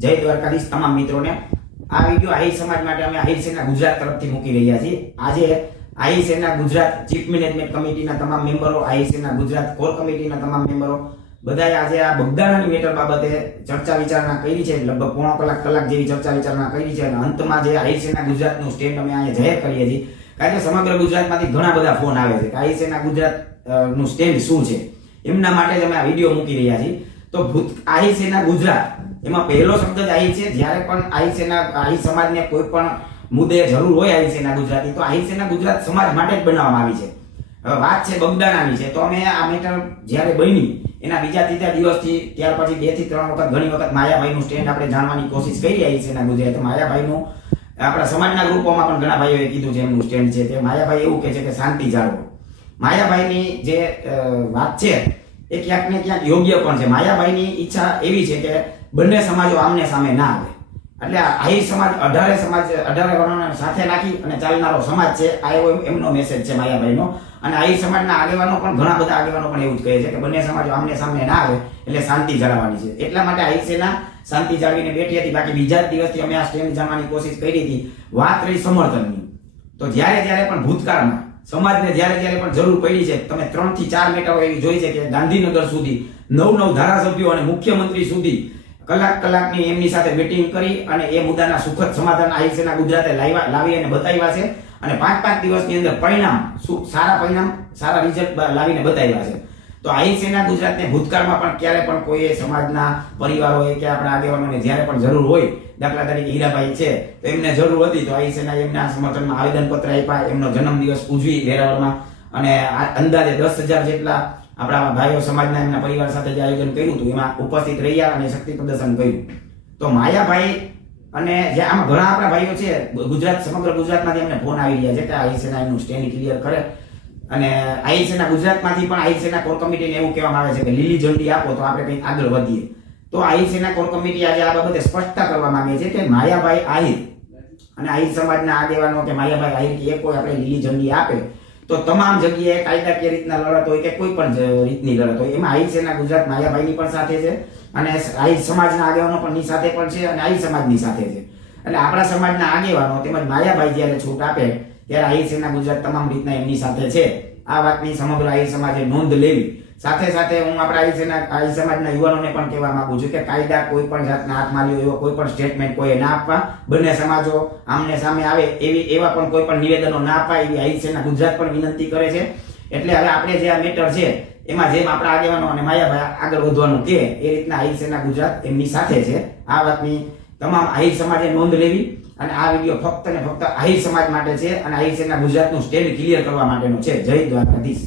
જય દ્વારકાધીશ તમામ મિત્રોને. આ વીડિયો આહિર સમાજ માટે અમે આહિર સેના ગુજરાત તરફથી મૂકી રહ્યા છીએ. આજે આહિર સેના ગુજરાત ચીફ મેનેજમેન્ટ કમિટીના તમામ મેમ્બરો, આહિર સેના ગુજરાત કોર કમિટીના તમામ મેમ્બરો, બધાએ આજે આ બગદાણાની મેટર બાબતે ચર્ચા વિચારણા કરી છે. લગભગ પોણો કલાક કલાક જેવી ચર્ચા વિચારણા કરી છે અને અંતમાં જે આહિર સેના ગુજરાતનું સ્ટેન્ડ અમે અહીંયા જાહેર કરીએ છીએ. કારણ કે સમગ્ર ગુજરાતમાંથી ઘણા બધા ફોન આવે છે કે આહિર સેના ગુજરાત સ્ટેન્ડ શું છે? એમના માટે જ અમે આ વીડિયો મૂકી રહ્યા છીએ. તો આહિર સેના ગુજરાત. એમાં પહેલો શબ્દ જ આહી છે. જ્યારે પણ આહી સેના, આહી સમાજને કોઈ પણ મુદ્દે જરૂર હોય આહી સેના ગુજરાતી, તો આહી સેના ગુજરાત સમાજ માટે જ બનાવવામાં આવી છે. વાત છે બગદાણાની છે. તો અમે આ મેટર જ્યારે બની, એના બીજા ત્રીજા દિવસથી, ત્યાર પછી બેથી ત્રણ વખત, ઘણી વખત માયાભાઈનું સ્ટેન્ડ આપણે જાણવાની કોશિશ કરી રહી છે એના ગુજરાત માયાભાઈનું, આપણા સમાજના ગ્રુપોમાં પણ ઘણા ભાઈઓએ કીધું છે એમનું સ્ટેન્ડ છે. તે માયાભાઈ એવું કહે છે કે શાંતિ જાળવો. માયાભાઈની જે વાત છે એ ક્યાંક ને ક્યાંક યોગ્ય પણ છે. માયાભાઈની ઈચ્છા એવી છે કે બંને સમાજો આમને સામે ના આવે. એટલે આહિર સમાજ, અઢારે સમાજ, અઢારે વર્ણોને સાથે નાખી અને ચાલનારો સમાજ છે. આ એવો એમનો મેસેજ છે માયાભાઈનો. અને આહિર સમાજના આગેવાનો પણ ઘણા બધા આગેવાનો પણ એવું જ કહે છે કે બંને સમાજો આમને સામે ના આવે એટલે શાંતિ જાળવવાની છે. એટલા માટે આહિર સેના શાંતિ જાળવીને બેઠી હતી. બાકી બીજા દિવસથી અમે આ સ્ટેન્ડ જાણવાની કોશિશ કરી હતી. વાત રહી સમર્થનની. તો જ્યારે જ્યારે પણ ભૂતકાળમાં સમાજને જ્યારે જ્યારે પણ જરૂર પડી છે, તમે ત્રણથી ચાર મેટાઓ એવી જોઈ છે કે ગાંધીનગર સુધી નવ નવ ધારાસભ્યો અને મુખ્યમંત્રી સુધી કલાક કલાકની એમની સાથે મિટિંગ કરી અને એ મુદ્દાના સુખદ સમાધાન આહિર સેના ગુજરાતે લાવ્યા, લાવી અને બતાવ્યા છે. અને પાંચ પાંચ દિવસની અંદર પરિણામ સારા પરિણામ, સારા રિઝલ્ટ લાવીને બતાવ્યા છે. તો આઈસીના સેના ગુજરાતને ભૂતકાળમાં પણ ક્યારે પણ કોઈ સમાજના પરિવારોએ કે આપણા આગેવાનોને જ્યારે પણ જરૂર હોય દાખલા તરીકે હીરાભાઈ છે, તો એમને જરૂર હતી, તો સેના એમના સમર્થનમાં આવેદનપત્ર આપ્યા, એમનો જન્મદિવસ ઉજવી વેરાવળમાં. અને અંદાજે દસ હજાર જેટલા આપણા ભાઈઓ સમાજના એમના પરિવાર સાથે જે આયોજન કર્યું હતું, એમાં ઉપસ્થિત રહ્યા અને શક્તિ પ્રદર્શન કર્યું. તો માયાભાઈ અને જે આમાં ઘણા આપણા ભાઈઓ છે, ગુજરાત, સમગ્ર ગુજરાતમાંથી એમને ફોન આવી રહ્યા છે કે આહિર સેના એમનું સ્ટેન્ડ ક્લિયર કરે. અને આહિર સેના ગુજરાતમાંથી પણ આહિર સેના કોર કમિટીને એવું કહેવામાં આવે છે કે લીલી ઝંડી આપો તો આપણે કંઈક આગળ વધીએ. તો આહિર સેના કોર કમિટી આજે આ બાબતે સ્પષ્ટતા કરવા માંગે છે કે માયાભાઈ આહિર અને આહિર સમાજના આગેવાનો કે માયાભાઈ આહિર કે કોઈ આપણે લીલી ઝંડી આપે, તો તમામ જગ્યાએ કાયદાકીય રીતના લડત હોય કે કોઈ પણ રીતની લડત હોય, એમાં આહિર સેના ગુજરાત માયાભાઈની પણ સાથે છે અને આહિર સમાજના આગેવાનો પણ ની સાથે પણ છે અને આહિર સમાજની સાથે છે. એટલે આપણા સમાજના આગેવાનો તેમજ માયાભાઈ જ્યારે છૂટ આપે ત્યારે આહિર સેના ગુજરાત તમામ રીતના એમની સાથે છે. આ વાતની સમગ્ર આહિર સમાજે નોંધ લેવી. સાથે સાથે હું આપણા આહિર આઈ સમાજના યુવાનોને પણ કહેવા માંગુ છું કે કાયદા કોઈ પણ જાતના હાથ લ્યો, એવો કોઈ પણ સ્ટેટમેન્ટ કોઈએ ના આપવા. બંને સમાજો આમને સામે આવે એવી એવા પણ કોઈ પણ નિવેદનો ના આપવા એવી સેના ગુજરાત પણ વિનંતી કરે છે. એટલે હવે આપણે જે આ મેટર છે, એમાં જેમ આપણા આગેવાનો અને માયાભાઈ આગળ વધવાનું કે એ રીતના સેના ગુજરાત એમની સાથે છે. આ વાતની તમામ આહિર સમાજે નોંધ લેવી અને આ વીડિયો ફક્ત ને ફક્ત આહિર સમાજ માટે છે અને આહિર સેના ગુજરાતનું સ્ટેન્ડ ક્લિયર કરવા માટેનો છે. જય દ્વારકાધીશ.